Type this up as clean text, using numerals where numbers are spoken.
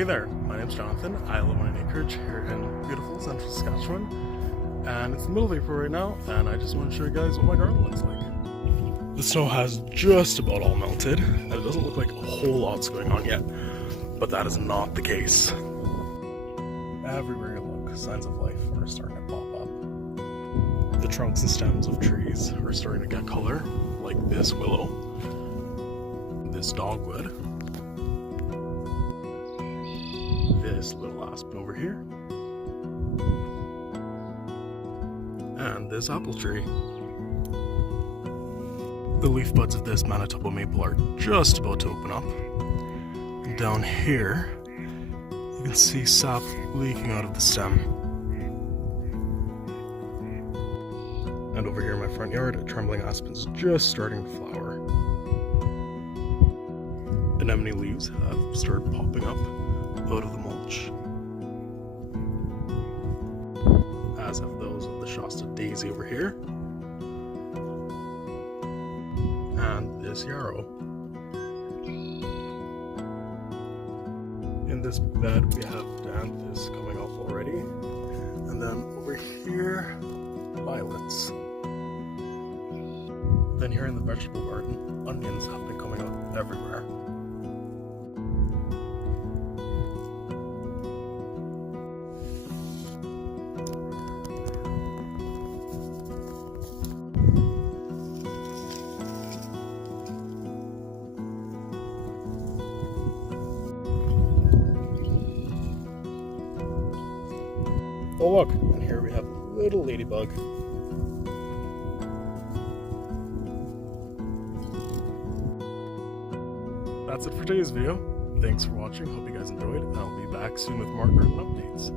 Hey there, my name's Jonathan. I live on an acreage here in beautiful Central Saskatchewan, and it's the middle of April right now, and I just want to show you guys what my garden looks like. The snow has just about all melted, and it doesn't look like a whole lot's going on yet, but that is not the case. Everywhere you look, signs of life are starting to pop up. The trunks and stems of trees are starting to get color, like this willow, this dogwood, this little aspen over here, and this apple tree. The leaf buds of this Manitoba maple are just about to open up. And down here, you can see sap leaking out of the stem. And over here in my front yard, a trembling aspen is just starting to flower. Anemone leaves have started popping up out of the mulch, as have those of the Shasta daisy over here, and this yarrow. In this bed we have danthus coming off already, and then over here, violets. Then here in the vegetable garden, onions have been coming up everywhere. Oh look, and here we have a little ladybug. That's it for today's video. Thanks for watching, hope you guys enjoyed, and I'll be back soon with more garden updates.